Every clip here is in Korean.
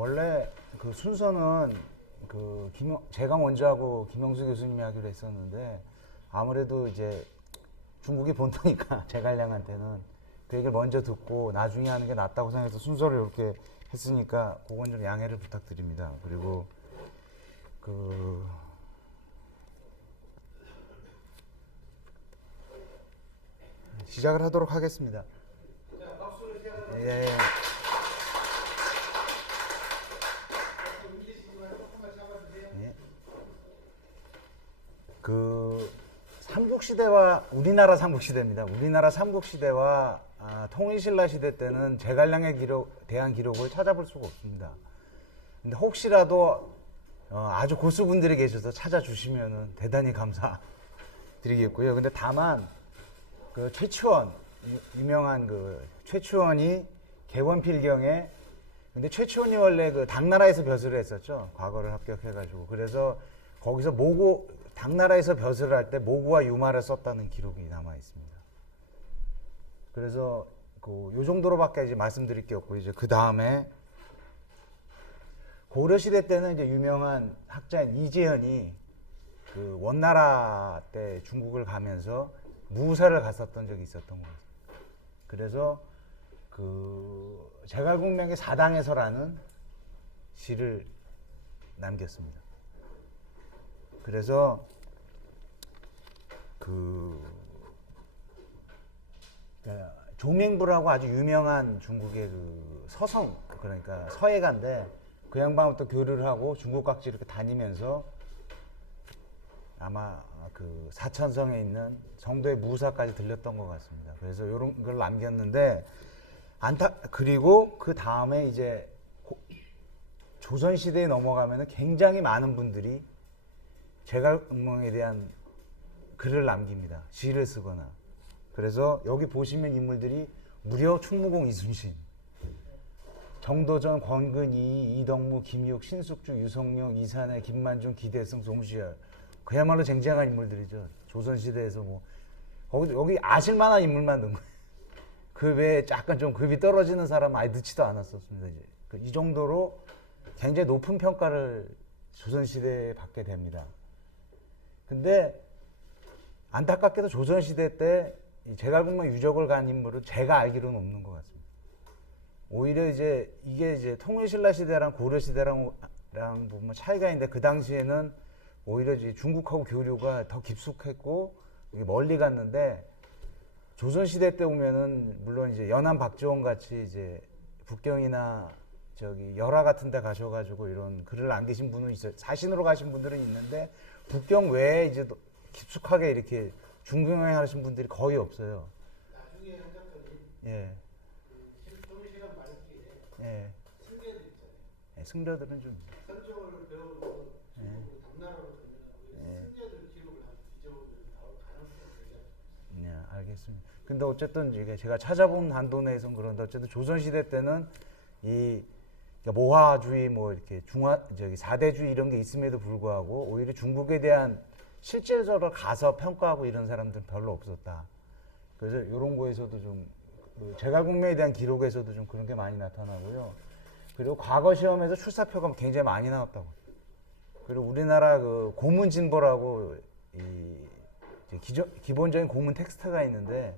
원래 그 순서는 제가 먼저 하고 김영수 교수님이 하기로 했었는데 아무래도 이제 중국이 본토니까 제갈량한테는 그 얘기를 먼저 듣고 나중에 하는 게 낫다고 생각해서 순서를 이렇게 했으니까 그건 좀 양해를 부탁드립니다. 그리고 시작을 하도록 하겠습니다. 예. 예. 삼국시대와 우리나라 삼국시대입니다. 우리나라 삼국시대와 통일신라 시대 때는 제갈량에 대한 기록을 찾아볼 수가 없습니다. 근데 혹시라도 아주 고수분들이 계셔서 찾아주시면 대단히 감사드리겠고요. 근데 다만 최치원, 유명한 최치원이 개원필경에, 근데 최치원이 원래 당나라에서 벼슬을 했었죠. 과거를 합격해가지고. 그래서 거기서 당나라에서 벼슬을 할 때 모구와 유마를 썼다는 기록이 남아 있습니다. 그래서 요 정도로밖에 이제 말씀드릴 게 없고, 이제 그 다음에 고려시대 때는 이제 유명한 학자인 이재현이 원나라 때 중국을 가면서 무사를 갔었던 적이 있었던 거죠. 그래서 제갈공명의 사당에서라는 시를 남겼습니다. 그래서 조맹부라고 아주 유명한 중국의 서성, 그러니까 서예가인데 그 양반부터 교류를 하고 중국 각지 이렇게 다니면서 아마 사천성에 있는 성도의 무사까지 들렸던 것 같습니다. 그래서 이런 걸 남겼는데 그리고 그 다음에 이제 조선시대에 넘어가면 굉장히 많은 분들이 제갈공명에 대한 글을 남깁니다. 시를 쓰거나. 그래서 여기 보시면 인물들이 무려 충무공 이순신, 정도전, 권근이, 이덕무, 김육, 신숙주, 유성룡, 이산해, 김만중, 기대승, 송시열. 그야말로 쟁쟁한 인물들이죠. 조선시대에서 여기 아실만한 인물만 넣은 거예요. 그 외에 약간 좀 급이 떨어지는 사람은 아예 넣지도 않았었습니다. 이제 이 정도로 굉장히 높은 평가를 조선시대에 받게 됩니다. 근데 안타깝게도 조선시대 때 제갈공명 유적을 간 인물은 제가 알기로는 없는 것 같습니다. 오히려 이게 이제 통일신라 시대랑 고려시대랑 보면 차이가 있는데 그 당시에는 오히려 이제 중국하고 교류가 더 깊숙했고 멀리 갔는데 조선시대 때 오면은 물론 이제 연안 박지원 같이 이제 북경이나 열화 같은 데 가셔가지고 이런 글을 남기신 분은 있어요. 사신으로 가신 분들은 있는데 북경 외에 이제 깊숙하게 이렇게 중경여행 하신 분들이 거의 없어요. 나중에 한 작가님, 예. 좀 시간 많이 쓰게 예. 승려들 있잖아요. 예. 승려들은 좀. 선종을 배우고 중국으로 당나라로 전전하고 승려들 기록을 잊어버리는 가능성이 되게 네, 알겠습니다. 근데 어쨌든 이게 제가 찾아본 한도 내에서는 그런데 어쨌든 조선시대 때는 모화주의 이렇게 사대주의 이런 게 있음에도 불구하고 오히려 중국에 대한 실제적으로 가서 평가하고 이런 사람들은 별로 없었다. 그래서 이런 거에서도 좀 제갈공명에 대한 기록에서도 좀 그런 게 많이 나타나고요. 그리고 과거 시험에서 출사표가 굉장히 많이 나왔다고. 그리고 우리나라 고문진보라고 기본적인 고문 텍스트가 있는데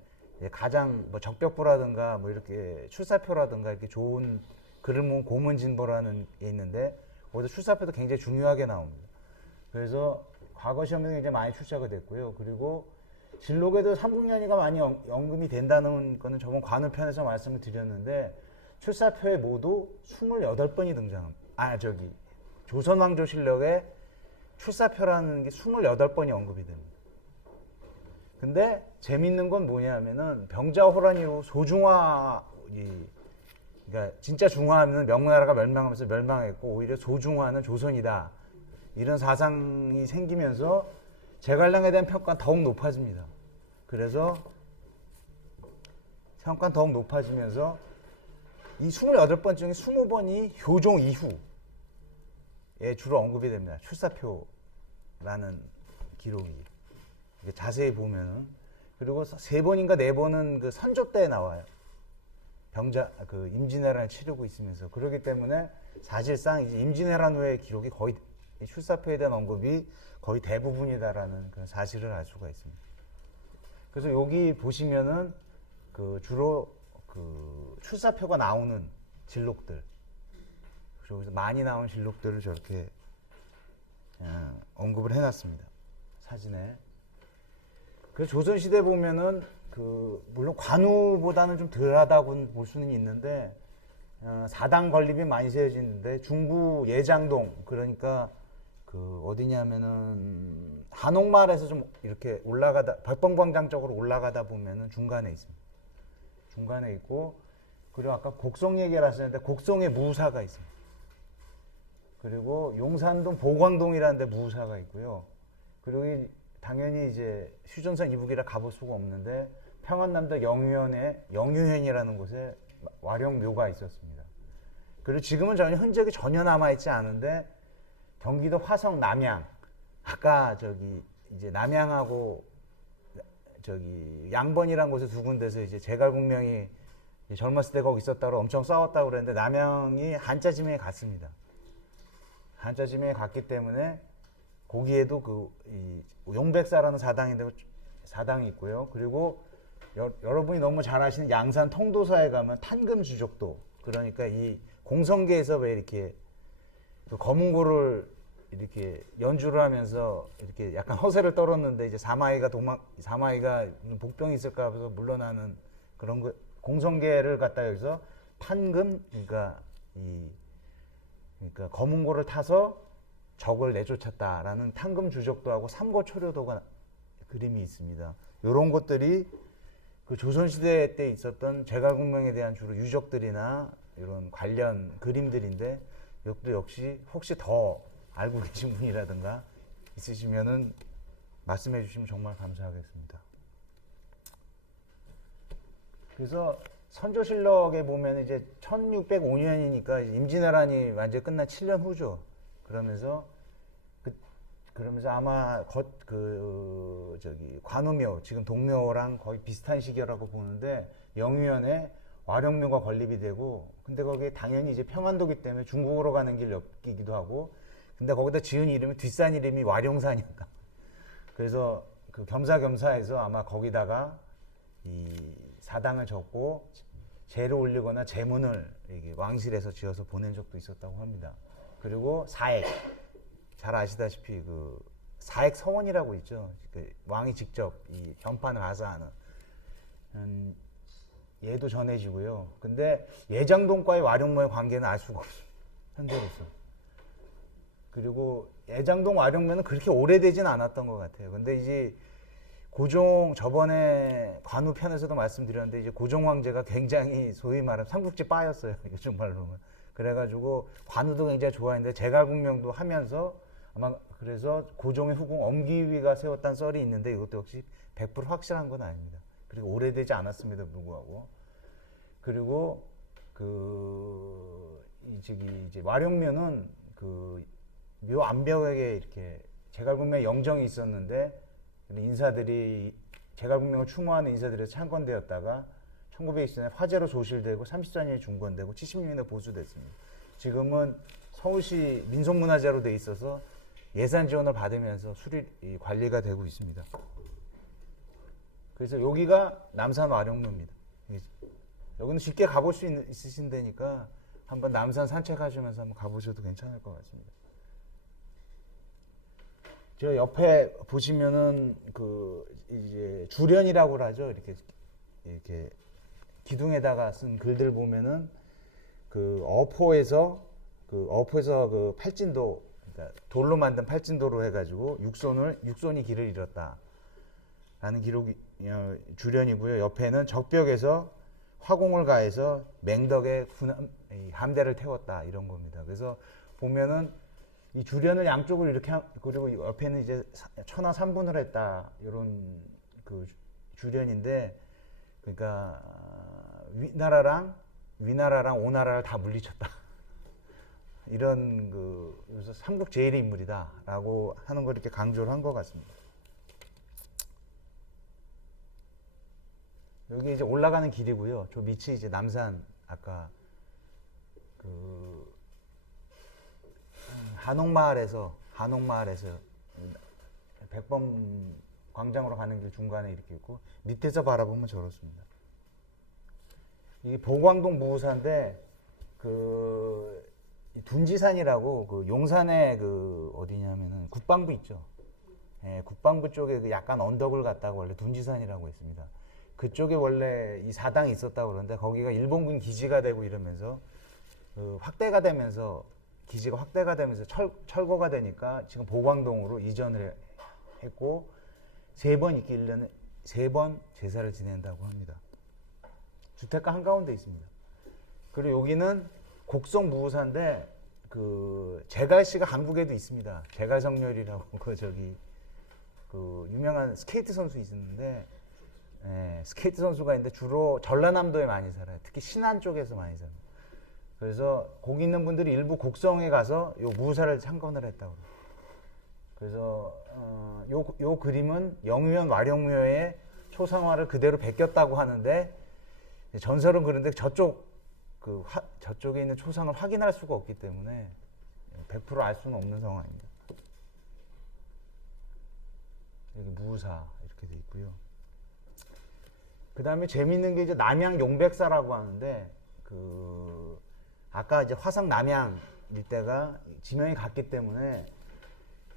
가장 적벽부라든가 이렇게 출사표라든가 이렇게 좋은 글을 모은 고문진보라는 게 있는데 거기서 출사표도 굉장히 중요하게 나옵니다. 그래서 과거 시험에도 굉장히 많이 출제가 됐고요. 그리고 진록에도 삼국연의가 많이 언급이 된다는 거는 저번 관우편에서 말씀을 드렸는데 출사표에 모두 28번이 등장합니다. 조선왕조실록에 출사표라는 게 28번이 언급이 됩니다. 근데 재밌는 건 뭐냐면은 병자호란이로 그러니까 진짜 중화하면 명나라가 멸망하면서 멸망했고 오히려 소중화는 조선이다. 이런 사상이 생기면서 제갈량에 대한 평가는 더욱 높아집니다. 그래서 평가는 더욱 높아지면서 이 28번 중에 20번이 효종 이후에 주로 언급이 됩니다. 출사표라는 기록이. 자세히 보면은. 그리고 3번인가 4번은 선조 때 나와요. 그 임진왜란을 치르고 있으면서 그렇기 때문에 사실상 이제 임진왜란 후의 기록이 거의 이 출사표에 대한 언급이 거의 대부분이다라는 그런 사실을 알 수가 있습니다. 그래서 여기 보시면은 그 주로 그 출사표가 나오는 진록들, 그래서 많이 나오는 진록들을 저렇게 언급을 해놨습니다. 사진에. 그래서 조선시대 보면은 그 물론 관우보다는 좀 덜하다고 볼 수는 있는데 사당 건립이 많이 세워지는데 중부 예장동, 그러니까 그 어디냐면은 한옥마을에서 좀 이렇게 올라가다 백범광장 쪽으로 올라가다 보면은 중간에 있습니다. 중간에 있고, 그리고 아까 곡성 얘기를 하셨는데 곡성에 무사가 있습니다. 그리고 용산동 보광동이라는 데 무사가 있고요. 그리고 당연히 이제 휴전선 이북이라 가볼 수가 없는데 평안남도 영유현에 영유현이라는 곳에 와룡묘가 있었습니다. 그리고 지금은 전혀 흔적이 전혀 남아있지 않은데 경기도 화성 남양, 아까 저기 이제 남양하고 저기 양번이라는 곳에 두 군데서 이제 제갈공명이 젊었을 때 거기 있었다고 엄청 싸웠다고 그랬는데 남양이 한자지명에 갔습니다. 한자지명에 갔기 때문에 거기에도 이 용백사라는 사당이 있고요. 그리고 여러분이 너무 잘 아시는 양산 통도사에 가면 탄금주족도, 그러니까 이 공성계에서 왜 이렇게 그 검은고를 이렇게 연주를 하면서 이렇게 약간 허세를 떨었는데 이제 사마이가 무슨 복병이 있을까 해서 물러나는 그런 거, 공성계를 갖다 여기서 탄금, 그러니까 검은고를 타서 적을 내쫓았다라는 탄금주적도 하고 삼고초려도가 그림이 있습니다. 이런 것들이 그 조선시대 때 있었던 제갈공명에 대한 주로 유적들이나 이런 관련 그림들인데, 이것도 역시 혹시 더 알고 계신 분이라든가 있으시면은 말씀해 주시면 정말 감사하겠습니다. 그래서 선조실록에 보면 이제 1605년이니까 임진왜란이 완전히 끝난 7년 후죠. 그러면서 아마 저기 관우묘, 지금 동묘랑 거의 비슷한 시기라고 보는데 영유현에 와룡묘가 건립이 되고, 근데 거기에 당연히 이제 평안도기 때문에 중국으로 가는 길 엮이기도 하고, 근데 거기다 지은 이름이 뒷산 이름이 와룡산이었다. 그래서 그 겸사겸사해서 아마 거기다가 이 사당을 적고 제를 올리거나 제문을 이게 왕실에서 지어서 보낸 적도 있었다고 합니다. 그리고 사액, 잘 아시다시피 그 사액 서원이라고 있죠. 그 왕이 직접 이 현판을 하사하는 얘도 전해지고요. 근데 예장동과의 와룡묘의 관계는 알 수가 없어요. 현재로서. 그리고 예장동 와룡묘는 그렇게 오래되진 않았던 것 같아요. 근데 이제 저번에 관우 편에서도 말씀드렸는데 이제 고종 황제가 굉장히 소위 말하면 삼국지 빠였어요. 요즘 말로는. 그래가지고 관우도 굉장히 좋아했는데 제갈공명도 하면서 아마 그래서 고종의 후궁 엄기위가 세웠다는 썰이 있는데 이것도 역시 100% 확실한 건 아닙니다. 그리고 오래되지 않았음에도 불구하고. 그리고 이제 와룡묘는 그 묘 암벽에 이렇게 제갈공명의 영정이 있었는데 인사들이 제갈공명을 추모하는 인사들에서 창건되었다가 1920년에 화재로 소실되고 34년에 중건되고 70년에 보수됐습니다. 지금은 서울시 민속문화재로 돼 있어서 예산 지원을 받으면서 관리가 되고 있습니다. 그래서 여기가 남산 와룡묘입니다. 여기는 쉽게 가볼 수 있으신 데니까 한번 남산 산책하시면서 한번 가보셔도 괜찮을 것 같습니다. 저 옆에 보시면은 그 이제 주련이라고 하죠. 이렇게 기둥에다가 쓴 글들 보면은 그 어포에서 그 팔진도, 그러니까 돌로 만든 팔진도로 해가지고 육손이 길을 잃었다라는 기록이 주련이고요. 옆에는 적벽에서 화공을 가해서 맹덕의 함대를 태웠다, 이런 겁니다. 그래서 보면은 이 주련을 양쪽을 이렇게 그리고 옆에는 이제 천하 3분을 했다, 이런 그 주련인데, 그러니까 위나라랑 오나라를 다 물리쳤다. 이런 그래서 삼국 제일의 인물이다라고 하는 걸 이렇게 강조를 한 것 같습니다. 여기 이제 올라가는 길이고요. 저 밑이 이제 남산 아까 그 한옥마을에서 백범 광장으로 가는 길 중간에 이렇게 있고 밑에서 바라보면 저렇습니다. 이게 보광동 무우사인데 그 둔지산이라고 그 용산에 그 어디냐면은 국방부 있죠. 예, 국방부 쪽에 그 약간 언덕을 갔다가 원래 둔지산이라고 있습니다. 그쪽에 원래 이 사당이 있었다고 그러는데 거기가 일본군 기지가 되고 이러면서 그 확대가 되면서 기지가 확대가 되면서 철거가 되니까 지금 보광동으로 이전을 했고 3번 있기 1년에 3번 제사를 지낸다고 합니다. 주택가 한가운데 있습니다. 그리고 여기는 곡성 무우사인데 그 제갈씨가 한국에도 있습니다. 제갈성렬이라고 그 저기 그 유명한 스케이트 선수 있었는데 예, 스케이트 선수가 있는데 주로 전라남도에 많이 살아요. 특히 신안 쪽에서 많이 살아요. 그래서 거기 있는 분들이 일부 곡성에 가서 요 무우사를 참관을 했다고. 그래서 요 그림은 영유현 와룡묘의 초상화를 그대로 베꼈다고 하는데 전설은 그런데 저쪽에 있는 초상을 확인할 수가 없기 때문에 100% 알 수는 없는 상황입니다. 여기 무우사 이렇게 돼 있고요. 그 다음에 재밌는 게 이제 남양 용백사라고 하는데 그 아까 이제 화성 남양 일대가 지명이 같기 때문에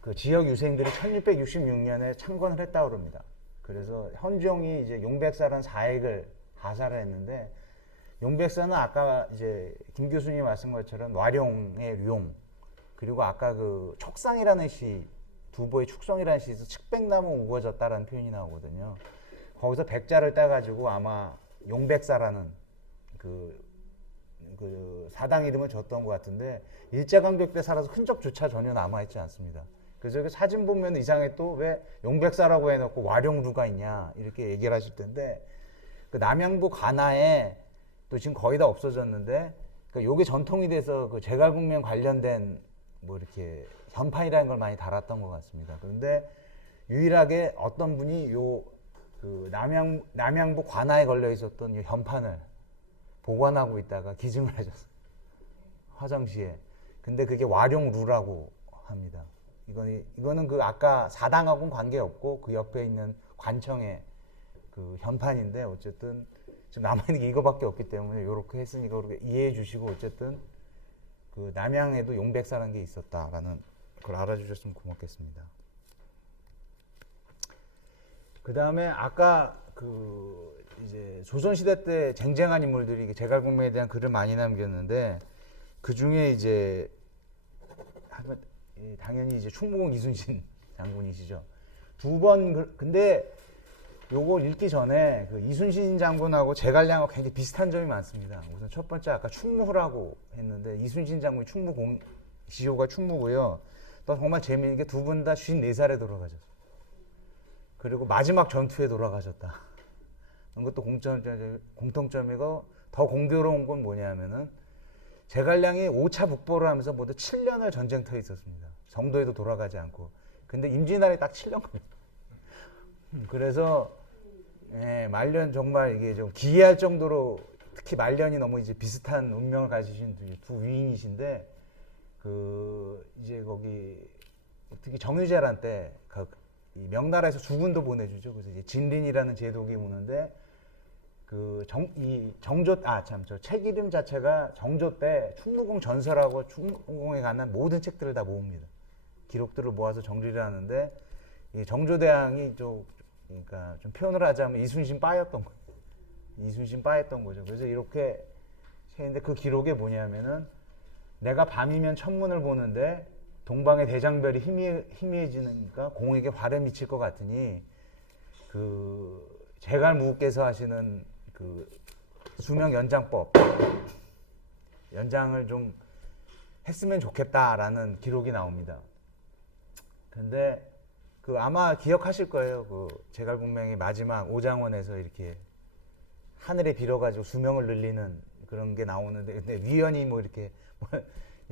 그 지역 유생들이 1666년에 창건을 했다고 합니다. 그래서 현종이 이제 용백사라는 사액을 하사를 했는데 용백사는 아까 이제 김 교수님이 말씀 것처럼 와룡의 룡 그리고 아까 그 촉상이라는 시 두보의 축성이라는 시에서 측백나무 우거졌다라는 표현이 나오거든요. 거기서 백자를 따가지고 아마 용백사라는 그 사당 이름을 줬던 것 같은데 일제강점기 때 살아서 흔적조차 전혀 남아있지 않습니다. 그래서 그 사진 보면 이상해 또 왜 용백사라고 해놓고 와룡루가 있냐 이렇게 얘기를 하실 텐데 그 남양부 관아에 또 지금 거의 다 없어졌는데 그러니까 요게 전통이 돼서 그 제갈국명 관련된 뭐 이렇게 현판이라는 걸 많이 달았던 것 같습니다. 그런데 유일하게 어떤 분이 요 그 남양부 관아에 걸려 있었던 이 현판을 보관하고 있다가 기증을 하셨어요. 화정시에. 근데 그게 와룡루라고 합니다. 이거는 그 아까 사당하고는 관계없고 그 옆에 있는 관청의 그 현판인데 어쨌든 지금 남아있는 게 이거밖에 없기 때문에 이렇게 했으니까 그렇게 이해해 주시고 어쨌든 그 남양에도 용백사라는 게 있었다라는 걸 알아주셨으면 고맙겠습니다. 그 다음에 아까 그 이제 조선시대 때 쟁쟁한 인물들이 제갈공명에 대한 글을 많이 남겼는데 그 중에 이제 당연히 이제 충무공 이순신 장군이시죠. 두 번 근데 요거 읽기 전에 그 이순신 장군하고 제갈량하고 굉장히 비슷한 점이 많습니다. 우선 첫 번째 아까 충무라고 했는데 이순신 장군이 충무공 시호가 충무고요. 또 정말 재미있는 게 두 분 다 54살에 돌아가셨어요. 그리고 마지막 전투에 돌아가셨다. 이것도 공통점이고 더 공교로운 건 뭐냐면은 제갈량이 5차 북보를 하면서 모두 7년을 전쟁터에 있었습니다. 정도에도 돌아가지 않고. 근데 임진왜란이 딱 7년 걸렸어요. 그래서 예, 말년 정말 이게 좀 기이할 정도로 특히 말년이 너무 이제 비슷한 운명을 가지신 두 위인이신데 그 이제 거기 특히 정유재란 때 이 명나라에서 주군도 보내주죠. 그래서 이제 진린이라는 제독이 오는데 그 저 책 이름 자체가 정조 때 충무공 전설하고 충무공에 관한 모든 책들을 다 모읍니다. 기록들을 모아서 정리를 하는데 이 정조대왕이 그러니까 좀 표현을 하자면 이순신 빠였던 거예요. 이순신 빠였던 거죠. 그래서 이렇게 했는데 그 기록에 뭐냐면은 내가 밤이면 천문을 보는데 동방의 대장별이 희미해지니까 공에게 발에 미칠 것 같으니 그 제갈무후께서 하시는 그 수명 연장법 연장을 좀 했으면 좋겠다라는 기록이 나옵니다. 근데 그 아마 기억하실 거예요. 그 제갈공명이 마지막 오장원에서 이렇게 하늘에 빌어가지고 수명을 늘리는 그런 게 나오는데 근데 위원이 뭐 이렇게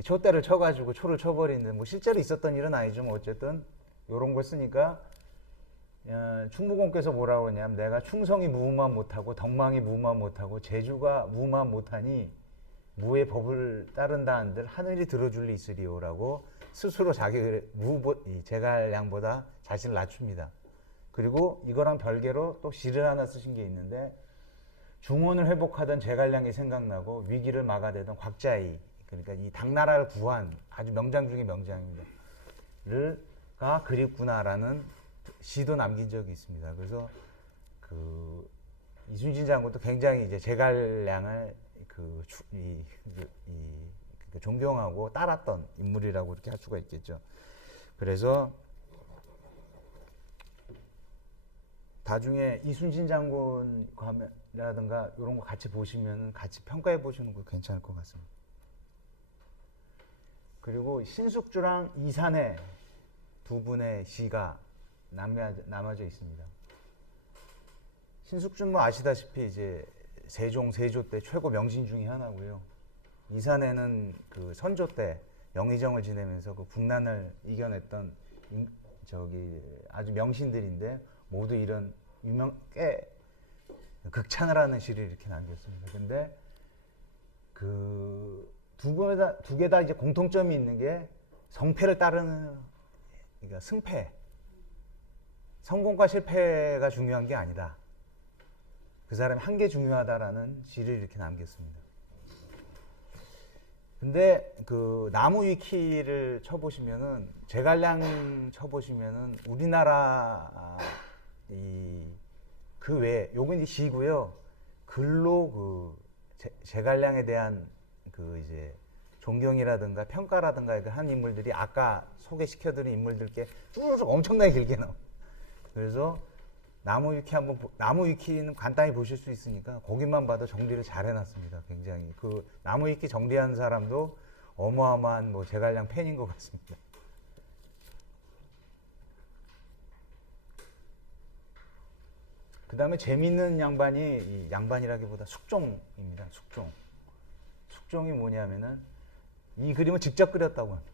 촛대를 쳐가지고 초를 쳐버리는데 뭐 실제로 있었던 일은 아니죠. 뭐 어쨌든 이런 걸 쓰니까 충무공께서 뭐라고 하냐면 내가 충성이 무만 못하고 덕망이 무만 못하고 재주가 무만 못하니 무의 법을 따른다 한들 하늘이 들어줄 리 있으리오라고 스스로 자기 제갈량보다 자신을 낮춥니다. 그리고 이거랑 별개로 또 시를 하나 쓰신 게 있는데 중원을 회복하던 제갈량이 생각나고 위기를 막아내던 곽자이, 그러니까 이 당나라를 구한 아주 명장 중의 명장입니다. 가 그립구나라는 시도 남긴 적이 있습니다. 그래서 그 이순신 장군도 굉장히 이제 제갈량을 존경하고 따랐던 인물이라고 이렇게 할 수가 있겠죠. 그래서 나중에 이순신 장군 과면이라든가 이런 거 같이 보시면 같이 평가해 보시는 거 괜찮을 것 같습니다. 그리고 신숙주랑 이산해 두 분의 시가 남아져 있습니다. 신숙주는 뭐 아시다시피 이제 세조 때 최고 명신 중의 하나고요. 이산해는 그 선조 때 영의정을 지내면서 그 국난을 이겨냈던 아주 명신들인데 모두 이런 꽤 극찬을 하는 시를 이렇게 남겼습니다. 근데 그 두 개 다 이제 공통점이 있는 게 성패를 따르는, 그러니까 승패, 성공과 실패가 중요한 게 아니다. 그 사람이 한 게 중요하다라는 시를 이렇게 남겼습니다. 근데 그 나무 위키를 쳐보시면은 제갈량 쳐보시면은 우리나라 그 외에 요건 이제 시고요. 글로 그 제갈량에 대한 그 이제 존경이라든가 평가라든가 한 인물들이 아까 소개시켜드린 인물들께 쭉 엄청나게 길게 나와. 그래서 나무 위키는 간단히 보실 수 있으니까 거기만 봐도 정리를 잘 해놨습니다. 굉장히 그 나무 위키 정리하는 사람도 어마어마한 뭐 제갈량 팬인 것 같습니다. 그 다음에 재밌는 양반이 양반이라기보다 숙종입니다. 숙종이 뭐냐면은 이 그림을 직접 그렸다고 합니다.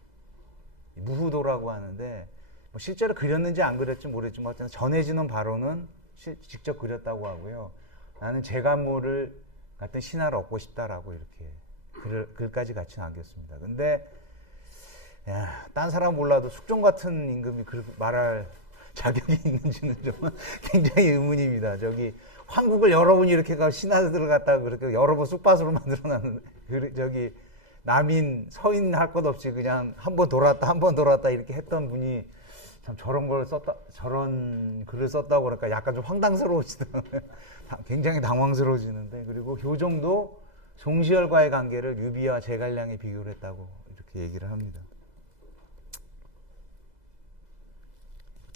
무후도라고 하는데 뭐 실제로 그렸는지 안 그렸지 모르겠지만 어쨌든 전해지는 바로는 직접 그렸다고 하고요. 나는 제간모를 같은 신하를 얻고 싶다라고 이렇게 글까지 같이 남겼습니다. 근데 딴 사람 몰라도 숙종 같은 임금이 그렇게 말할 자격이 있는지는 좀 굉장히 의문입니다. 저기 황국을 여러 분 이렇게 신하들을 갖다가 그렇게 여러 번 쑥밭으로 만들어놨는데 저기 남인 서인 할 것 없이 그냥 한 번 돌았다 이렇게 했던 분이 참 저런 글을 썼다고 그러니까 약간 좀 황당스러워지더라고요. 굉장히 당황스러워지는데, 그리고 효종도 송시열과의 관계를 유비와 제갈량에 비교를 했다고 이렇게 얘기를 합니다.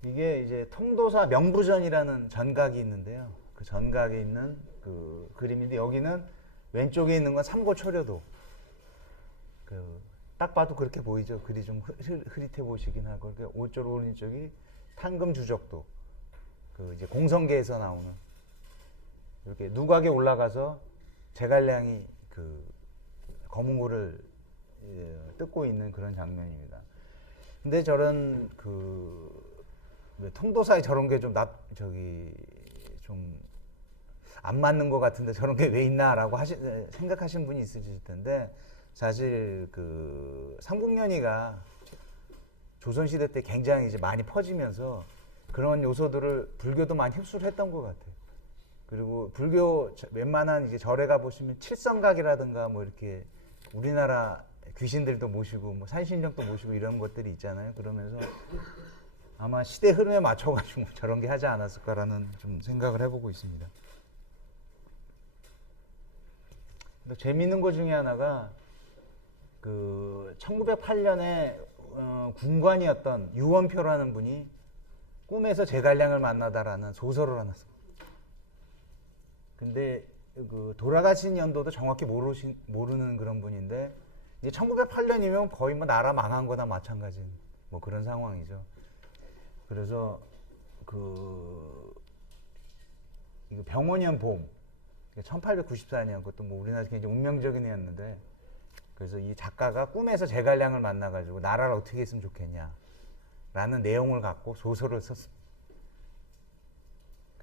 이게 이제 통도사 명부전이라는 전각이 있는데요. 그 전각에 있는 그 그림인데 여기는 왼쪽에 있는 건 삼고초려도. 딱 봐도 그렇게 보이죠. 글이 좀 흐릿해 보시긴 하고, 오쪽 오른쪽이 탄금주적도, 이제 공성계에서 나오는 이렇게 누각에 올라가서 제갈량이 그 검은고를 뜯고 있는 그런 장면입니다. 근데 저런 통도사에 저런 게 좀 좀 안 맞는 것 같은데 저런 게 왜 있나라고 생각하시는 분이 있으실 텐데, 사실 그 삼국연의가 조선시대 때 굉장히 이제 많이 퍼지면서 그런 요소들을 불교도 많이 흡수를 했던 것 같아요. 그리고 불교 웬만한 이제 절에 가 보시면 칠성각이라든가 뭐 이렇게 우리나라 귀신들도 모시고 뭐 산신령도 모시고 이런 것들이 있잖아요. 그러면서 아마 시대 흐름에 맞춰가지고 저런 게 하지 않았을까라는 좀 생각을 해보고 있습니다. 재미있는 것 중에 하나가 그 1908년에 군관이었던 유원표라는 분이 꿈에서 제갈량을 만나다라는 소설을 하나 씁니다. 근데 그 돌아가신 연도도 정확히 모르는 그런 분인데, 이제 1908년이면 거의 뭐 나라 망한 거나 마찬가지인 뭐 그런 상황이죠. 그래서 이거 병원년 봄, 1894년, 그것도 뭐 우리나라에서 굉장히 운명적인 해였는데, 그래서 이 작가가 꿈에서 제갈량을 만나가지고 나라를 어떻게 했으면 좋겠냐라는 내용을 갖고 소설을 썼습니다.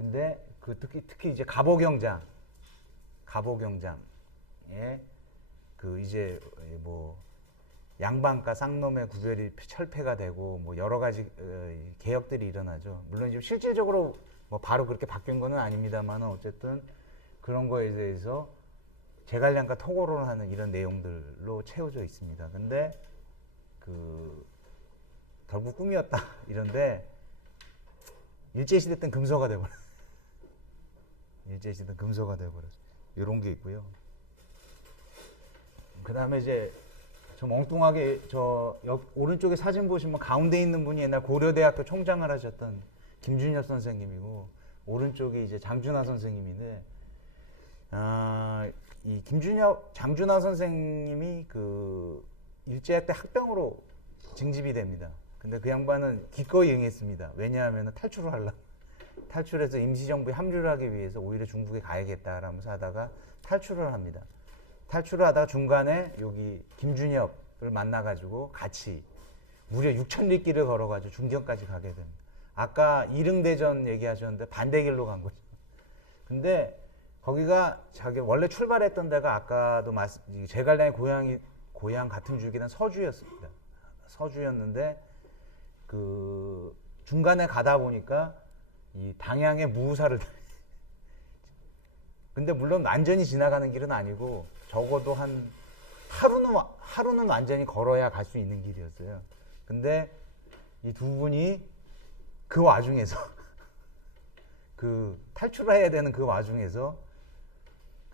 근데 그 특히 이제 갑오경장에 그 이제 뭐 양반과 쌍놈의 구별이 철폐가 되고 뭐 여러 가지 개혁들이 일어나죠. 물론 지금 실질적으로 뭐 바로 그렇게 바뀐 거는 아닙니다만 어쨌든 그런 거에 대해서 제갈량과 토고를 하는 이런 내용들로 채워져 있습니다. 근데 그 결국 꿈이었다 이런데 일제시대 때는 금서가 돼버렸어요. 일제시대 금서가 돼버렸어요. 이런 게 있고요. 그 다음에 이제 좀 엉뚱하게 오른쪽에 사진 보시면 가운데 있는 분이 옛날 고려대학교 총장을 하셨던 김준엽 선생님이고 오른쪽이 이제 장준하 선생님인데 이 장준하 선생님이 그 일제 때 학병으로 징집이 됩니다. 근데 그 양반은 기꺼이 응했습니다. 왜냐하면 탈출을 하려고. 탈출해서 임시정부에 합류를 하기 위해서 오히려 중국에 가야겠다라면서 하다가 탈출을 합니다. 탈출을 하다가 중간에 여기 김준엽을 만나가지고 같이 무려 6,000리 길을 걸어가지고 중경까지 가게 됩니다. 아까 이릉대전 얘기하셨는데 반대길로 간 거죠. 근데 거기가 자기 원래 출발했던 데가 아까도 제갈량의 고향 같은 줄기는 서주였습니다. 서주였는데 그 중간에 가다 보니까 이 당양의 무사를 근데 물론 완전히 지나가는 길은 아니고 적어도 한 하루는 완전히 걸어야 갈 수 있는 길이었어요. 근데 이 두 분이 그 와중에서 그 탈출을 해야 되는 그 와중에서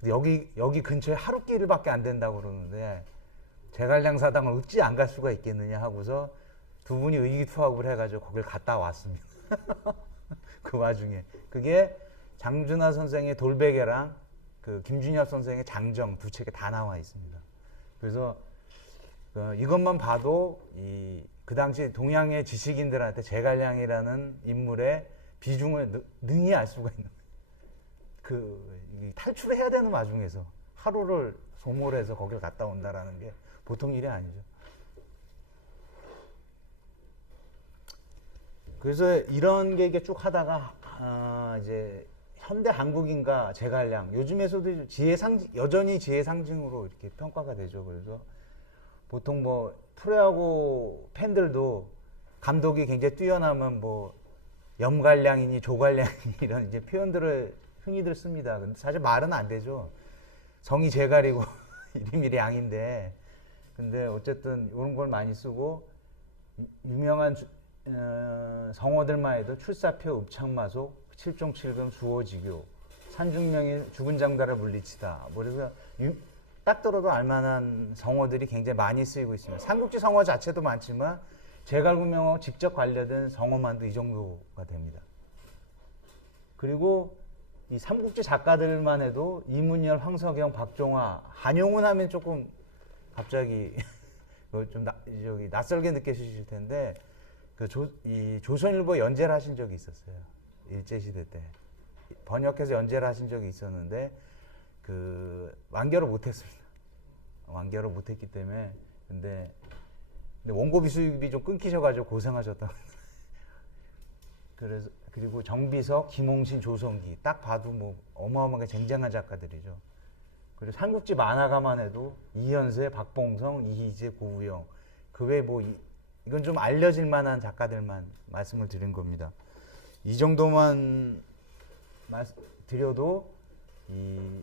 여기 근처에 하루길밖에 안 된다고 그러는데 제갈량 사당을 어찌 안 갈 수가 있겠느냐 하고서 두 분이 의기투합을 해가지고 거길 갔다 왔습니다. 그 와중에 그게 장준하 선생의 돌베개랑 그 김준엽 선생의 장정 두 책에 다 나와 있습니다. 그래서 이것만 봐도 그 당시 동양의 지식인들한테 제갈량이라는 인물의 비중을 능히 알 수가 있는 탈출을 해야 되는 와중에서 하루를 소모해서 거길 갔다 온다라는 게 보통 일이 아니죠. 그래서 이런 게 이게 쭉 하다가 이제 현대 한국인과 제갈량 요즘에서도 여전히 지혜 상징으로 이렇게 평가가 되죠. 그래서 보통 뭐 프로야구 팬들도 감독이 굉장히 뛰어나면 뭐 염갈량이니 조갈량이니 이런 이제 표현들을 흔히들 씁니다. 근데 사실 말은 안 되죠. 성이 제갈이고 이름이 량인데 근데 어쨌든 이런 걸 많이 쓰고 유명한 성어들만 해도 출사표, 읍창마속, 칠종칠금, 수호지교, 산중명인, 죽은 장가를 물리치다. 뭐 그래서 딱 들어도 알만한 성어들이 굉장히 많이 쓰이고 있습니다. 삼국지 성어 자체도 많지만 제갈구명하고 직접 관련된 성어만도 이 정도가 됩니다. 그리고 이 삼국지 작가들만 해도 이문열, 황석영, 박종화, 한용운 하면 조금 갑자기 좀 낯설게 느껴지실 텐데 이 조선일보 연재를 하신 적이 있었어요. 일제시대 때 번역해서 연재를 하신 적이 있었는데 완결을 못했습니다. 완결을 못했기 때문에 근데 원고비 수입이 좀 끊기셔가지고 고생하셨다. 그리고 정비석, 김홍신, 조성기 딱 봐도 뭐 어마어마하게 쟁쟁한 작가들이죠. 그리고 삼국지 만화가만 해도 이현세, 박봉성, 이희재, 고우영 그 외에 뭐 이건 좀 알려질 만한 작가들만 말씀을 드린 겁니다. 이 정도만 드려도 이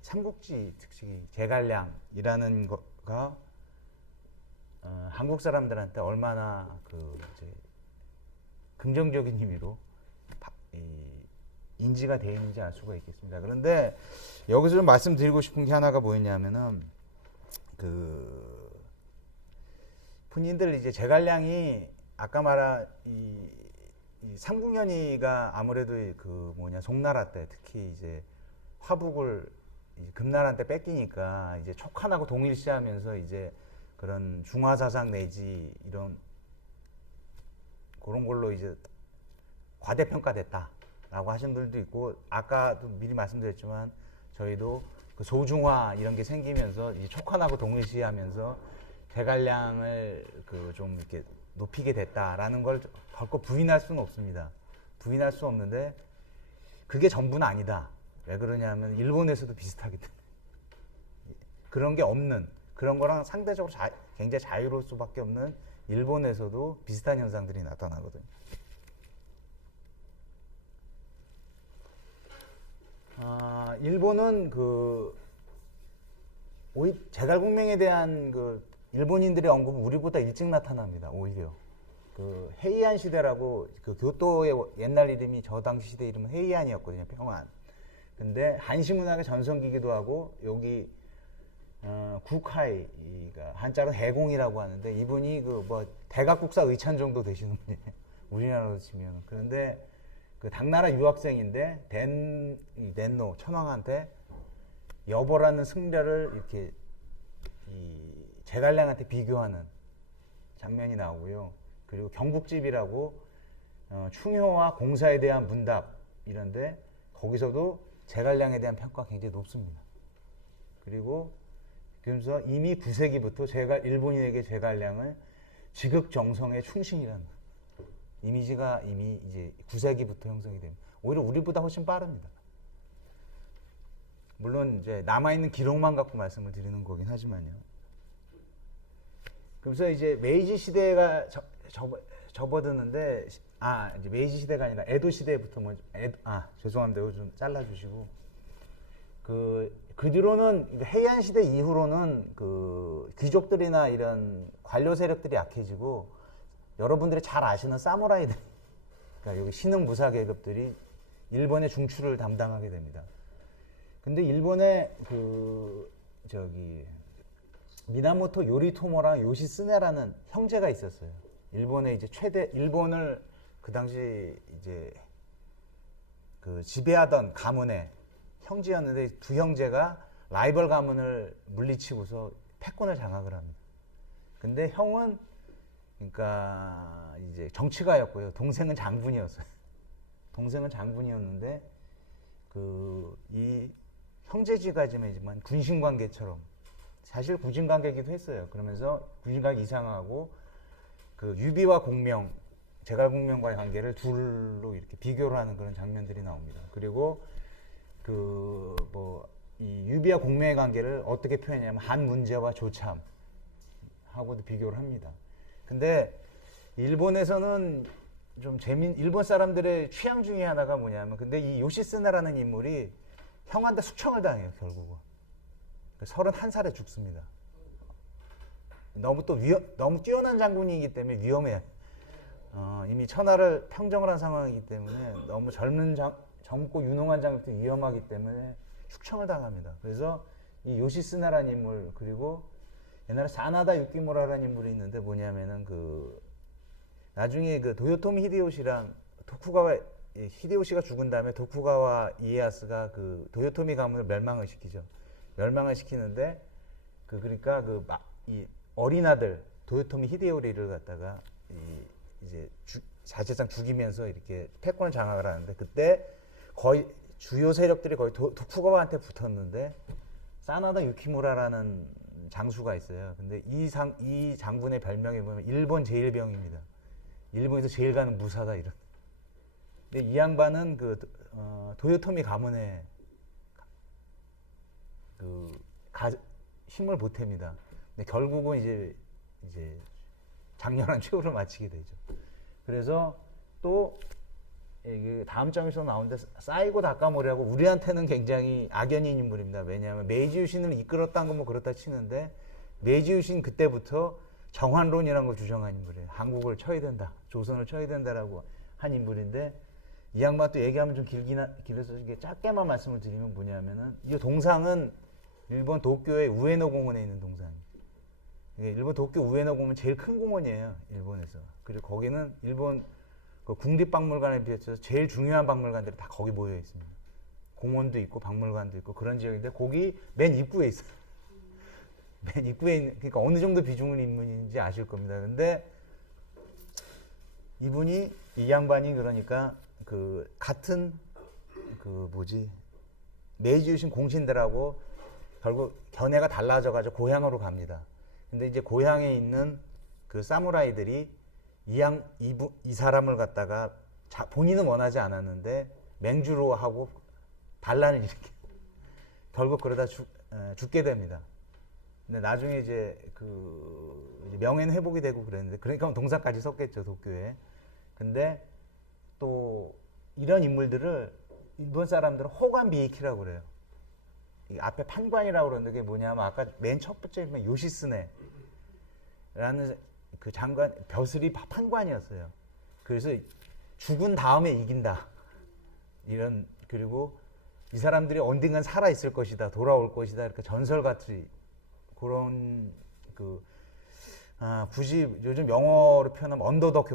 삼국지 특징이 제갈량이라는 거가 한국 사람들한테 얼마나 긍정적인 의미로 인지가 되어 있는지 알 수가 있겠습니다. 그런데 여기서 좀 말씀드리고 싶은 게 하나가 뭐였냐면은 본인들 이제 제갈량이 아까 말한 이 삼국연의가 아무래도 송나라 때 특히 이제 화북을 금나라한테 뺏기니까 이제 촉한하고 동일시하면서 이제 그런 중화사상 내지 이런 그런 걸로 이제 과대평가됐다라고 하신 분들도 있고 아까도 미리 말씀드렸지만 저희도 소중화 이런 게 생기면서 이제 촉한하고 동일시하면서 제갈량을 좀 이렇게 높이게 됐다라는 걸 결코 부인할 수는 없습니다. 부인할 수 없는데 그게 전부는 아니다. 왜 그러냐면 일본에서도 비슷하기 때문에 그런 게 없는 그런 거랑 상대적으로 굉장히 자유로울 수밖에 없는 일본에서도 비슷한 현상들이 나타나거든요. 일본은 오히려 제갈공명에 대한 일본인들의 언급은 우리보다 일찍 나타납니다. 오히려 헤이안 시대라고 교토의 옛날 이름이 저 당시 시대 이름은 헤이안이었거든요. 평안. 근데 한시 문학의 전성기기도 하고 여기 국하이가 한자로 해공이라고 하는데 이분이 대각국사 의찬 정도 되시는 분이에요. 우리나라로 치면. 그런데 당나라 유학생인데 덴노 천황한테 여보라는 승려를 이렇게 제갈량한테 비교하는 장면이 나오고요. 그리고 경국집이라고 충효와 공사에 대한 문답 이런데 거기서도 제갈량에 대한 평가가 굉장히 높습니다. 그리고 그러면서 이미 9세기부터 일본인에게 제갈량을 지극정성의 충신이라는 이미지가 이미 이제 9세기부터 형성이 됩니다. 오히려 우리보다 훨씬 빠릅니다. 물론 이제 남아있는 기록만 갖고 말씀을 드리는 거긴 하지만요. 그래서 이제 메이지 시대가 접어드는데 이제 메이지 시대가 아니라 에도 시대부터 죄송합니다. 이거 좀 잘라주시고 그 뒤로는 해안 시대 이후로는 귀족들이나 이런 관료 세력들이 약해지고 여러분들이 잘 아시는 사무라이들, 그러니까 여기 신흥 무사 계급들이 일본의 중추를 담당하게 됩니다. 근데 일본의 미나모토 요리토모랑 요시스네라는 형제가 있었어요. 일본의 이제 일본을 그 당시 이제 지배하던 가문의 형제였는데 두 형제가 라이벌 가문을 물리치고서 패권을 장악을 합니다. 근데 형은 그러니까 이제 정치가였고요. 동생은 장군이었어요. 동생은 장군이었는데 이 형제지간이지만 군신관계처럼 사실 군신관계이기도 했어요. 그러면서 군신관계 이상하고 유비와 공명, 제갈공명과의 관계를 둘로 이렇게 비교를 하는 그런 장면들이 나옵니다. 그리고 이 유비와 공명의 관계를 어떻게 표현하냐면 한 문제와 조참하고도 비교를 합니다. 근데 일본에서는 좀 일본 사람들의 취향 중에 하나가 뭐냐면 근데 이 요시스네라는 인물이 형한테 숙청을 당해요. 결국은 31살에 죽습니다. 너무 뛰어난 장군이기 때문에 위험해요. 이미 천하를 평정을 한 상황이기 때문에 너무 젊고 유능한 장군이 위험하기 때문에 숙청을 당합니다. 그래서 이 요시스네라는 인물 그리고 옛날에 사나다 유키무라라는 인물이 있는데 뭐냐면은 나중에 도요토미 히데요시랑 히데요시가 죽은 다음에 도쿠가와 이에야스가 도요토미 가문을 멸망을 시키죠. 멸망을 시키는데 그러니까 이 어린 아들 도요토미 히데요리를 갖다가 이제 사실상 죽이면서 이렇게 패권을 장악을 하는데 그때 거의 주요 세력들이 거의 도쿠가와한테 붙었는데 사나다 유키무라라는 장수가 있어요. 근데 이 장군의 별명이 뭐냐면 일본 제일병입니다. 일본에서 제일 가는 무사다 이런. 근데 이 양반은 도요토미 가문의 힘을 보탭니다. 근데 결국은 이제 장렬한 최후를 마치게 되죠. 그래서 또 다음 장에서 나오는데 사이고 다카모리하고 우리한테는 굉장히 악연인 인물입니다. 왜냐하면 메이지 유신을 이끌었다는 건 뭐 그렇다 치는데 메이지 유신 그때부터 정환론이라는 걸 주장한 인물이에요. 한국을 쳐야 된다, 조선을 쳐야 된다라고 한 인물인데 이 양반 또 얘기하면 좀 길어서 이게 짧게만 말씀을 드리면 뭐냐면은 이 동상은 일본 도쿄의 우에노 공원에 있는 동상입니다. 일본 도쿄 우에노 공원 제일 큰 공원이에요, 일본에서. 그리고 거기는 일본 국립박물관에 비해서 제일 중요한 박물관들이 다 거기 모여 있습니다. 공원도 있고 박물관도 있고 그런 지역인데 거기 맨 입구에 있어요. 맨 입구에 있는, 그러니까 어느 정도 비중을 인물인지 아실 겁니다. 근데 이 양반이 그러니까 같은 메이지 유신 공신들하고 결국 견해가 달라져가지고 고향으로 갑니다. 근데 이제 고향에 있는 사무라이들이 이 사람을 갖다가 본인은 원하지 않았는데 맹주로 하고 반란을 일으켜 결국 그러다 죽게 됩니다. 근데 나중에 이제 이제 명예는 회복이 되고 그랬는데 그러니까 동사까지 썼겠죠 도쿄에. 근데 또 이런 인물들을 일본 사람들은 호관비이키라고 그래요. 이 앞에 판관이라고 그러는데 그게 뭐냐면 아까 맨 첫 번째 요시스네라는 그 장관 벼슬이 판관이었어요. 그래서 죽은 다음에 이긴다. 이런 그리고 이 사람들이 언젠간 살아 있을 것이다, 돌아올 것이다 이렇게 전설 같이 그런 굳이 요즘 영어로 표현하면 언더독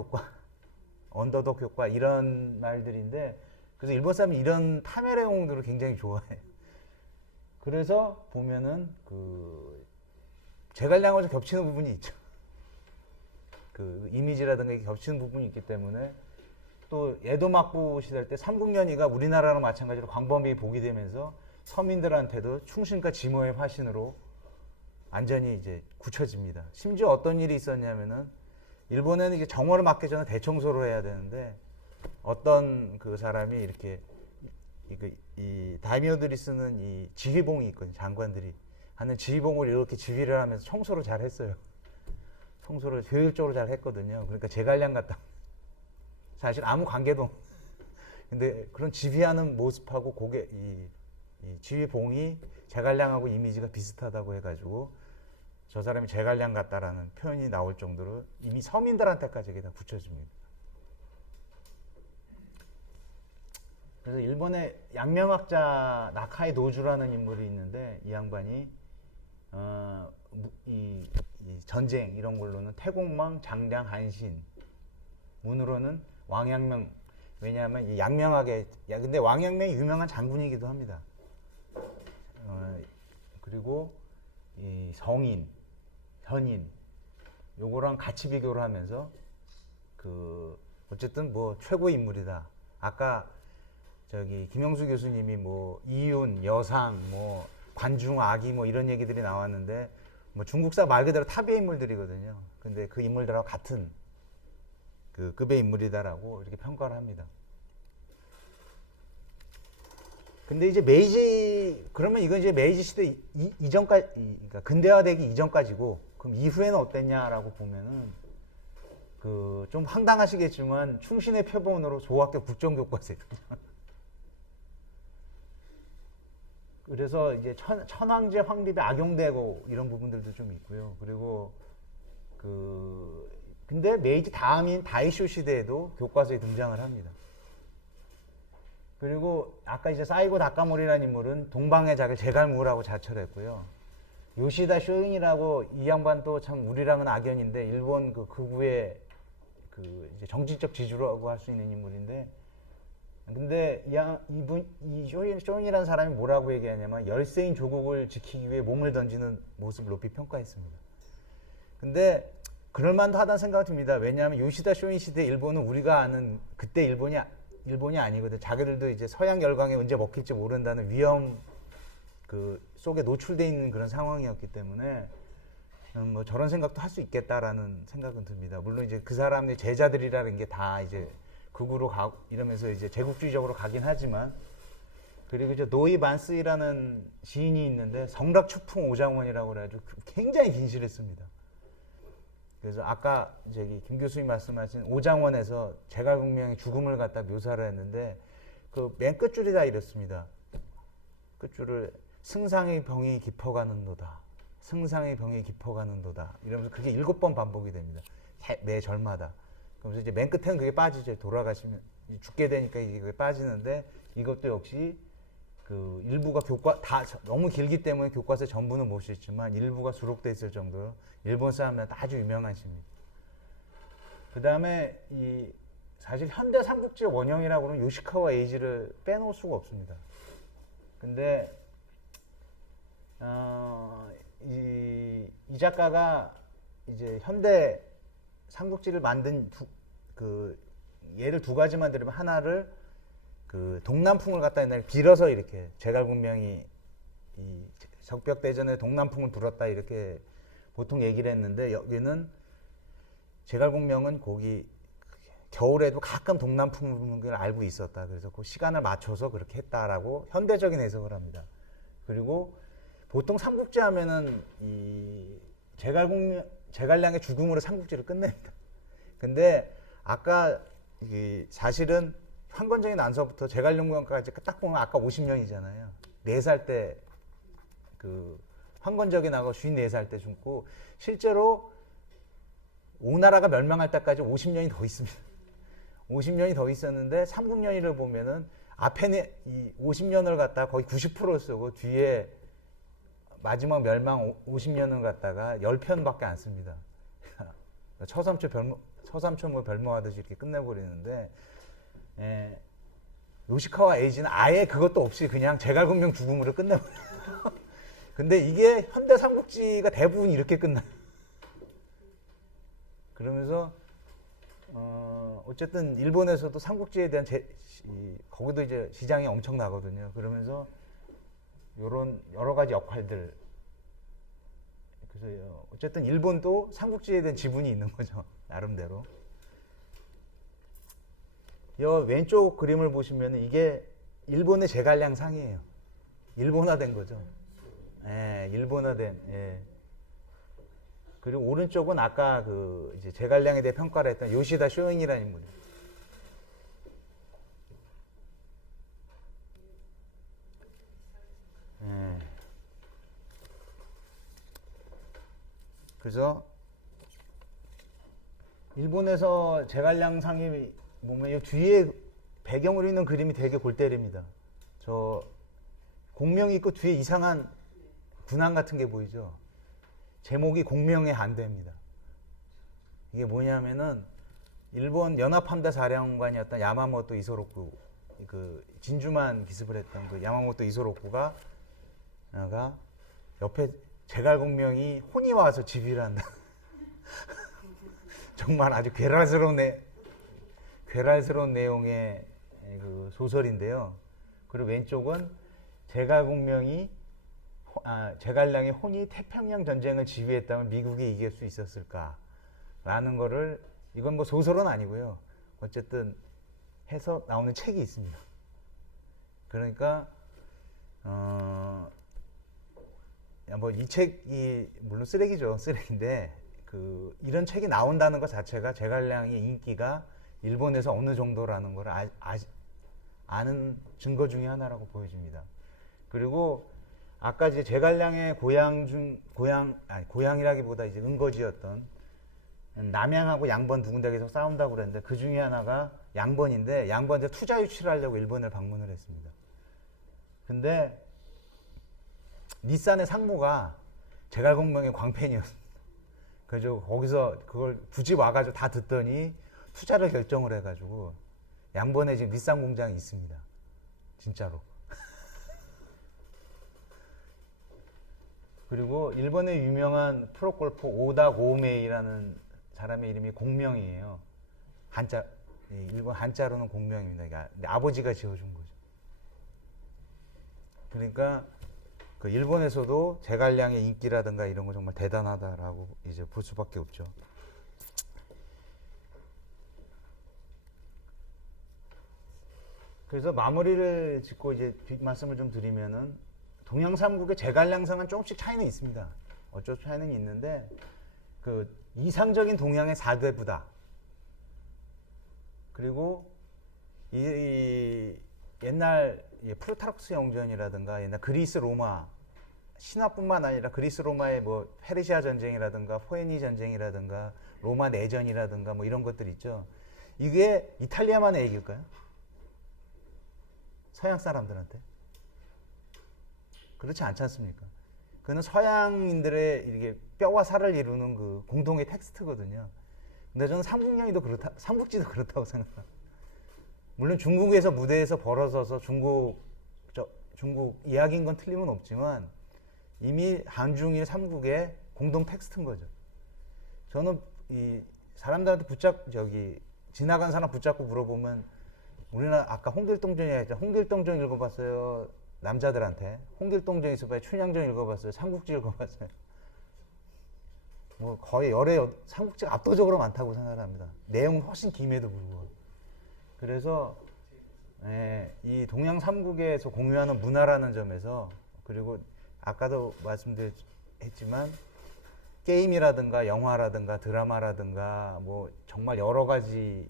효과 이런 말들인데 그래서 일본 사람이 이런 파멸의 영웅들을 굉장히 좋아해요. 그래서 보면은 제갈량하고 좀 겹치는 부분이 있죠. 그 이미지라든가 이게 겹치는 부분이 있기 때문에 또 에도 막부 시대 때 삼국연의가 우리나라랑 마찬가지로 광범위 보게 되면서 서민들한테도 충신과 지모의 화신으로 완전히 이제 굳혀집니다. 심지어 어떤 일이 있었냐면은 일본에는 이게 정월을 맞기 전에 대청소를 해야 되는데 어떤 그 사람이 이렇게 이 다이묘들이 쓰는 이 지휘봉이 있거든요. 장관들이 하는 지휘봉을 이렇게 지휘를 하면서 청소를 잘 했어요. 청소를 효율적으로 잘 했거든요. 그러니까 제갈량 같다. 사실 아무 관계도 없는. 근데 그런 지휘하는 모습하고 이 지휘봉이 제갈량하고 이미지가 비슷하다고 해가지고 저 사람이 제갈량 같다라는 표현이 나올 정도로 이미 서민들한테까지 이게 다 붙여집니다. 그래서 일본의 양명학자 나카이 도주라는 인물이 있는데 이 양반이 이 전쟁 이런 걸로는 태공망, 장량, 한신 문으로는 왕양명 왜냐하면 이 양명학의 근데 왕양명이 유명한 장군이기도 합니다. 그리고 이 성인, 현인 요거랑 같이 비교를 하면서 어쨌든 뭐 최고의 인물이다. 아까 김영수 교수님이 뭐 이윤, 여상, 뭐 관중, 아기 뭐 이런 얘기들이 나왔는데 뭐 중국사 말 그대로 탑의 인물들이거든요. 근데 그 인물들하고 같은 급의 인물이다라고 이렇게 평가를 합니다. 근데 이제 그러면 이건 이제 메이지 시대 이전까지, 그러니까 근대화되기 이전까지고, 그럼 이후에는 어땠냐라고 보면은, 좀 황당하시겠지만, 충신의 표본으로 조학교 국정교과서거든요. 그래서 이제 천황제 황립에 악용되고 이런 부분들도 좀 있고요. 그리고 근데 메이지 다음인 다이쇼 시대에도 교과서에 등장을 합니다. 그리고 아까 이제 사이고 다카모리라는 인물은 동방의 작을 제갈무라고 자처했고요. 요시다 쇼인이라고 이 양반도 참 우리랑은 악연인데 일본 극우의 이제 정치적 지주라고 할 수 있는 인물인데, 근데 이 쇼인이라는 사람이 뭐라고 얘기하냐면 열세인 조국을 지키기 위해 몸을 던지는 모습을 높이 평가했습니다. 근데 그럴만도 하다는 생각이 듭니다. 왜냐하면 요시다 쇼인 시대 일본은 우리가 아는 그때 일본이 아니거든. 자기들도 이제 서양 열강에 언제 먹힐지 모른다는 위험 속에 노출되어 있는 그런 상황이었기 때문에 뭐 저런 생각도 할 수 있겠다라는 생각은 듭니다. 물론 이제 그 사람의 제자들이라는 게 다 이제 극우로 가고 이러면서 이제 제국주의적으로 가긴 하지만, 그리고 이제 노이 만스이라는 시인이 있는데 성락추풍 오장원이라고 그래가지고 굉장히 긴 시를 씁니다. 그래서 아까 김 교수님 말씀하신 오장원에서 제갈공명의 죽음을 갖다 묘사를 했는데 맨 끝줄이 다 이렇습니다. 끝줄을 승상의 병이 깊어가는도다. 승상의 병이 깊어가는도다. 이러면서 그게 7번 반복이 됩니다. 매 절마다. 그러면서 이제 맨 끝에는 그게 빠지죠. 돌아가시면 죽게 되니까 이게 빠지는데, 이것도 역시 일부가 너무 길기 때문에 교과서에 전부는 못 실지만 일부가 수록돼 있을 정도로 일본 사람들한테 아주 유명한 시입니다. 그 다음에 사실 현대 삼국지의 원형이라고 하면 요시카와 에이지를 빼놓을 수가 없습니다. 근데 이 작가가 이제 현대 삼국지를 만든 예를 두 가지만 들으면, 하나를 동남풍을 갖다 옛날에 빌어서 이렇게 제갈공명이 이 적벽대전에 동남풍을 불었다 이렇게 보통 얘기를 했는데, 여기는 제갈공명은 거기 겨울에도 가끔 동남풍 부는 걸 알고 있었다. 그래서 그 시간을 맞춰서 그렇게 했다라고 현대적인 해석을 합니다. 그리고 보통 삼국지 하면은 이 제갈량의 죽음으로 삼국지를 끝냅니다. 근데 아까 사실은 황건적이 난서부터 제갈룡무원까지 딱 보면 아까 50년이잖아요. 4살 때 그 황건적이 나고 54살 때 죽고 실제로 오나라가 멸망할 때까지 50년이 더 있습니다. 50년이 더 있었는데 삼국연의를 보면은 앞에 이 50년을 갖다가 거의 90%를 쓰고 뒤에 마지막 멸망 50년을 갖다가 10편밖에 안 씁니다. 처삼초 뭐 별모하듯이 이렇게 끝내버리는데 요시카와 에이지는 아예 그것도 없이 그냥 제갈공명 죽음으로 끝내버려요. 근데 이게 현대 삼국지가 대부분 이렇게 끝나요. 그러면서 어쨌든 일본에서도 삼국지에 대한 거기도 이제 시장이 엄청 나거든요. 그러면서 이런 여러 가지 역할들. 그래서 어쨌든 일본도 삼국지에 대한 지분이 있는 거죠. 나름대로. 이 왼쪽 그림을 보시면 이게 일본의 제갈량상이에요. 일본화된 거죠. 예, 일본화된. 예. 그리고 오른쪽은 아까 그 이제 제갈량에 대해 평가를 했던 요시다 쇼잉이라는 인물. 예. 그래서 일본에서 제갈량상이 보면 이 뒤에 배경으로 있는 그림이 되게 골 때립니다. 저 공명이 있고 뒤에 이상한 군함 같은 게 보이죠. 제목이 공명의 한대입니다. 이게 뭐냐면은 일본 연합함대 사령관이었던 야마모토 이소로쿠, 그 진주만 기습을 했던 그 야마모토 이소로쿠가 옆에 제갈공명이 혼이 와서 지휘를 한다. 정말 아주 괴랄스러운 내용의 그 소설인데요. 그리고 왼쪽은 제갈량의 혼이 태평양 전쟁을 지휘했다면 미국이 이길 수 있었을까라는 거를, 이건 뭐 소설은 아니고요. 어쨌든 해서 나오는 책이 있습니다. 그러니까 뭐 이 책이 물론 쓰레기인데 이런 책이 나온다는 것 자체가 제갈량의 인기가 일본에서 어느 정도라는 걸 아는 증거 중에 하나라고 보여집니다. 그리고 아까 이제 제갈량의 고향이라기보다 이제 은거지였던 남양하고 양번 두 군데 계속 싸운다고 그랬는데 그 중에 하나가 양번인데 양번한테 투자 유치를 하려고 일본을 방문을 했습니다. 근데 닛산의 상무가 제갈공명의 광팬이었습니다. 그래서 거기서 그걸 굳이 와가지고 다 듣더니 투자를 결정을 해가지고 양번에 지금 닛산 공장이 있습니다. 진짜로. 그리고 일본의 유명한 프로골퍼 오다 고우메이라는 사람의 이름이 공명이에요. 일본 한자로는 공명입니다. 근데 아버지가 지어준 거죠. 그러니까 그 일본에서도 제갈량의 인기라든가 이런 거 정말 대단하다라고 이제 볼 수밖에 없죠. 그래서 마무리를 짓고 이제 뒷말씀을 좀 드리면은 동양 삼국의 제갈량상은 조금씩 차이는 있습니다. 어쩔 수 차이는 있는데 그 이상적인 동양의 사대부다. 그리고 이 옛날 프루타르크스 영전이라든가 옛날 그리스 로마 신화뿐만 아니라 그리스 로마의 뭐 페르시아 전쟁이라든가 포에니 전쟁이라든가 로마 내전이라든가 뭐 이런 것들 있죠. 이게 이탈리아만의 얘기일까요? 서양 사람들한테? 그렇지 않지 않습니까? 그는 서양인들의 이렇게 뼈와 살을 이루는 그 공동의 텍스트거든요. 근데 저는 삼국지도 그렇다고 생각합니다. 물론 중국에서 무대에서 벌어서서 중국 이야기인 건 틀림은 없지만 이미 한중일 삼국의 공동 텍스트인 거죠. 저는 이 사람들한테 지나간 사람 붙잡고 물어보면 우리나라 아까 홍길동전이 했죠. 홍길동전 읽어봤어요? 남자들한테 홍길동전 있어봐요. 춘향전 읽어봤어요? 삼국지 읽어봤어요? 뭐 거의 열의 삼국지가 압도적으로 많다고 생각합니다. 내용은 훨씬 김에도 불구하고. 그래서 예, 이 동양 삼국에서 공유하는 문화라는 점에서, 그리고 아까도 말씀드렸지만 게임이라든가 영화라든가 드라마라든가 뭐 정말 여러 가지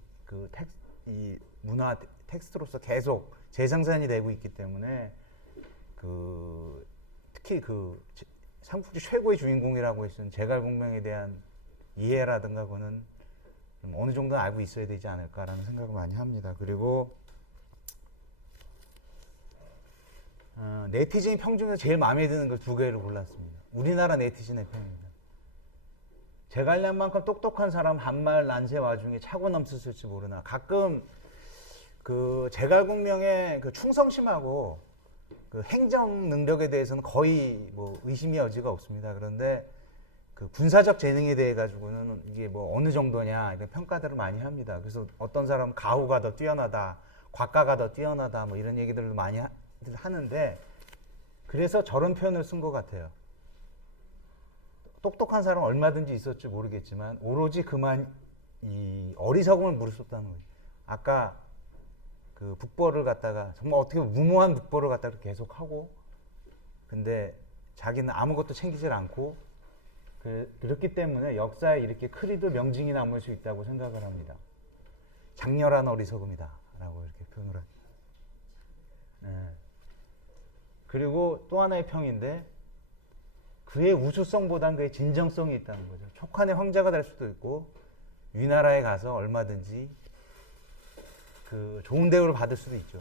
이 문화 텍스트로서 계속 재생산이 되고 있기 때문에 특히 삼국지 최고의 주인공이라고 했던 제갈공명에 대한 이해라든가 그거는 좀 어느 정도는 알고 있어야 되지 않을까라는 생각을 많이 합니다. 그리고 네티즌 평 중에서 제일 마음에 드는 걸 두 개를 골랐습니다. 우리나라 네티즌의 평입니다. 제갈량만큼 똑똑한 사람 한말 난세 와중에 차고 넘쳤을지 모르나, 가끔 제갈공명의 충성심하고 행정 능력에 대해서는 거의 뭐 의심의 여지가 없습니다. 그런데 군사적 재능에 대해 가지고는 이게 뭐 어느 정도냐 이런 평가들을 많이 합니다. 그래서 어떤 사람은 가후가 더 뛰어나다, 곽가가 더 뛰어나다 뭐 이런 얘기들을 많이 하는데, 그래서 저런 표현을 쓴 것 같아요. 똑똑한 사람은 얼마든지 있었지 모르겠지만 오로지 그만 이 어리석음을 무릅썼다는 거예요. 아까 북벌을 갖다가 정말 어떻게 무모한 북벌을 갖다가 계속 하고, 근데 자기는 아무것도 챙기질 않고, 그렇기 때문에 역사에 이렇게 크리도 명징이 남을 수 있다고 생각을 합니다. 장렬한 어리석음이다 라고 이렇게 표현을 합니다. 네. 그리고 또 하나의 평인데, 그의 우수성보단 그의 진정성이 있다는 거죠. 촉한의 황제가 될 수도 있고 위나라에 가서 얼마든지 좋은 대우를 받을 수도 있죠.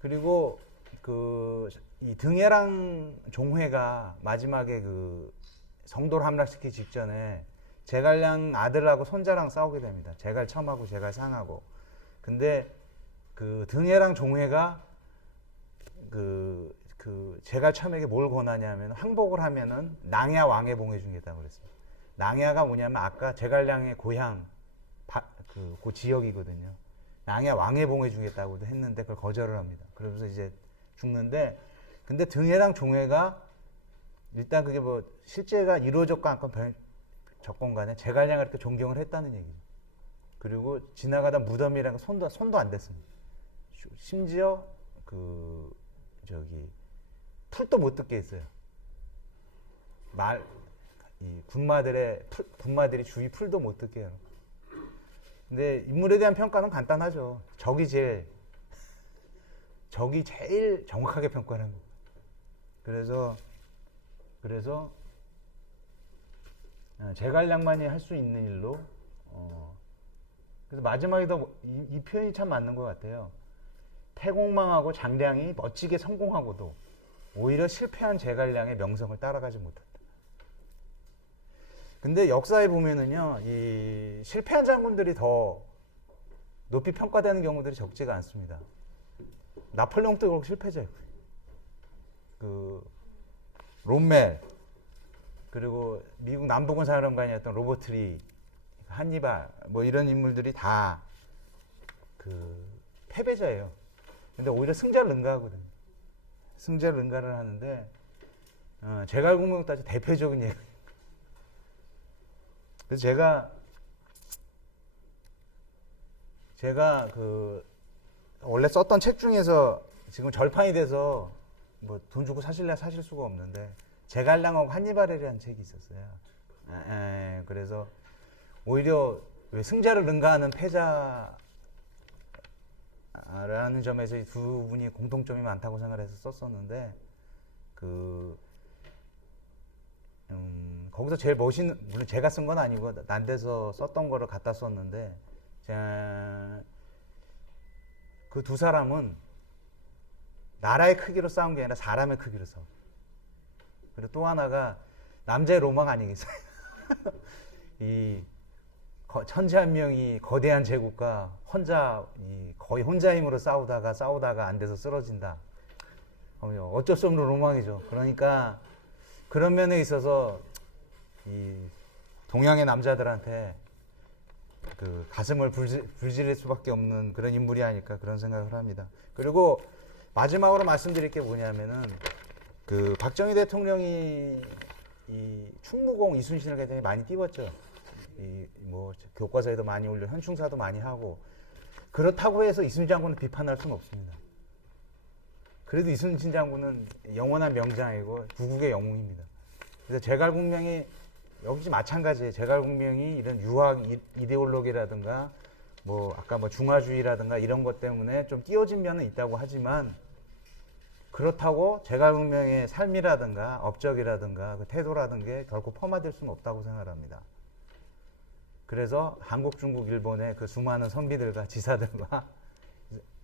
그리고 이 등해랑 종회가 마지막에 성도를 함락시키기 직전에 제갈량 아들하고 손자랑 싸우게 됩니다. 제갈첨하고 제갈상하고. 근데 등해랑 종회가 제갈첨에게 뭘 권하냐면, 항복을 하면은 낭야 왕에 봉해주겠다고 그랬어요. 낭야가 뭐냐면 아까 제갈량의 고향 그 지역이거든요. 낭야 왕에 봉해주겠다고도 했는데 그걸 거절을 합니다. 그러면서 이제 죽는데, 근데 등해랑 종회가 일단 그게 뭐 실제가 이루어졌건 않건 적건 간에 제갈량을 이렇게 존경을 했다는 얘기죠. 그리고 지나가다 무덤이랑 손도 안 댔습니다. 심지어 풀도 못 뜯게 했어요. 이 군마들이 주위 풀도 못 뜯게 해요. 근데 인물에 대한 평가는 간단하죠. 적이 제일 정확하게 평가를 합니다. 그래서 제갈량만이 할 수 있는 일로, 그래서 마지막에도 이 표현이 참 맞는 것 같아요. 태공망하고 장량이 멋지게 성공하고도 오히려 실패한 제갈량의 명성을 따라가지 못한다. 근데 역사에 보면은요, 이 실패한 장군들이 더 높이 평가되는 경우들이 적지가 않습니다. 나폴레옹도 그렇고 실패자예요. 롬멜, 그리고 미국 남부군 사령관이었던 로버트 리, 한니발, 뭐 이런 인물들이 다 패배자예요. 근데 오히려 승자를 능가하거든요. 승자를 능가를 하는데, 제갈공명 따지 대표적인 예가. 그래서 제가 원래 썼던 책 중에서 지금 절판이 돼서 뭐 돈 주고 사실 수가 없는데, 제갈량하고 한니발이라는 책이 있었어요. 그래서 오히려 왜 승자를 능가하는 패자라는 점에서 이 두 분이 공통점이 많다고 생각해서 썼었는데, 거기서 제일 멋있는, 물론 제가 쓴 건 아니고 난데서 썼던 거를 갖다 썼는데, 그 두 사람은 나라의 크기로 싸운 게 아니라 사람의 크기로 싸워. 그리고 또 하나가 남자의 로망 아니겠어요? 이 천재 한 명이 거대한 제국과 거의 혼자 힘으로 싸우다가 안 돼서 쓰러진다. 어쩔 수 없는 로망이죠. 그러니까 그런 면에 있어서 이 동양의 남자들한테 가슴을 불지를 수밖에 없는 그런 인물이 아닐까, 그런 생각을 합니다. 그리고 마지막으로 말씀드릴 게 뭐냐면은, 박정희 대통령이 이 충무공 이순신을 굉장히 많이 띄웠죠. 이 뭐 교과서에도 많이 올려 현충사도 많이 하고 그렇다고 해서 이순신 장군을 비판할 수는 없습니다. 그래도 이순신 장군은 영원한 명장이고 구국의 영웅입니다. 그래서 제갈공명이 역시 마찬가지예요. 제갈공명이 이런 유학 이데올로기라든가 뭐 아까 뭐 중화주의라든가 이런 것 때문에 좀 띄어진 면은 있다고 하지만 그렇다고 제갈공명의 삶이라든가 업적이라든가 그 태도라든가 게 결코 폄하될 수는 없다고 생각합니다. 그래서 한국, 중국, 일본의 그 수많은 선비들과 지사들과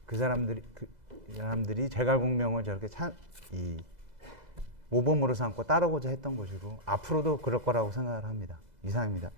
그 사람들이 제갈공명을 저렇게 이 모범으로 삼고 따르고자 했던 것이고 앞으로도 그럴 거라고 생각을 합니다. 이상입니다.